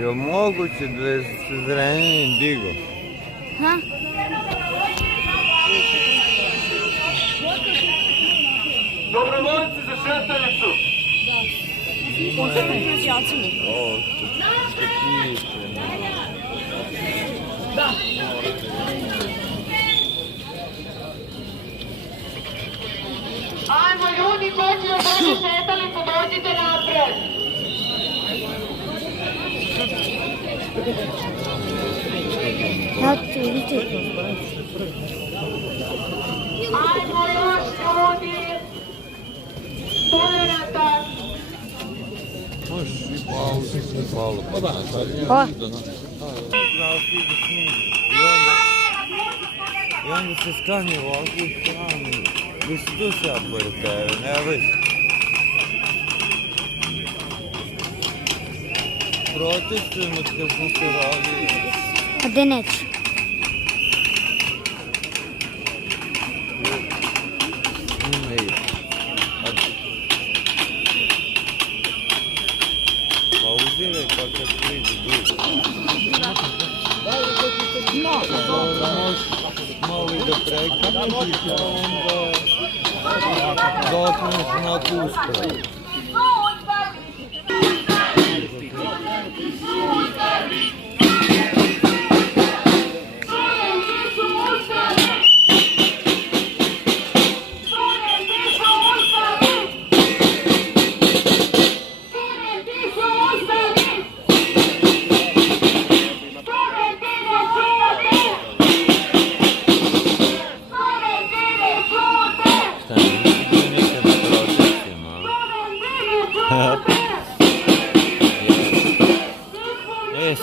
Je moguće da se Zrenjanin digo? Ha? Dobrovoljci za šetalicu! Posebno izjacimo. O, što piše. Da! Ajmo ljudi, ko će oboći šetalicu, dođite napred! Ajmo još ljudi! Studenata! Možeš i pauzu. Pa da, sad je Pa. I onda se stane ovako u stranu. Da se tu sad pored tebe, ne već. Protestujemo kad smo se rodili. A gde neću? Ne ide. Pauziraj pa kad priđe drugo. Možeš malo i da prekineš, a onda da okreneš na tu stranu.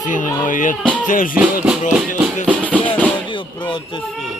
Sine moj, ja ceo život protestujem, kad sam sve rodio protestujem.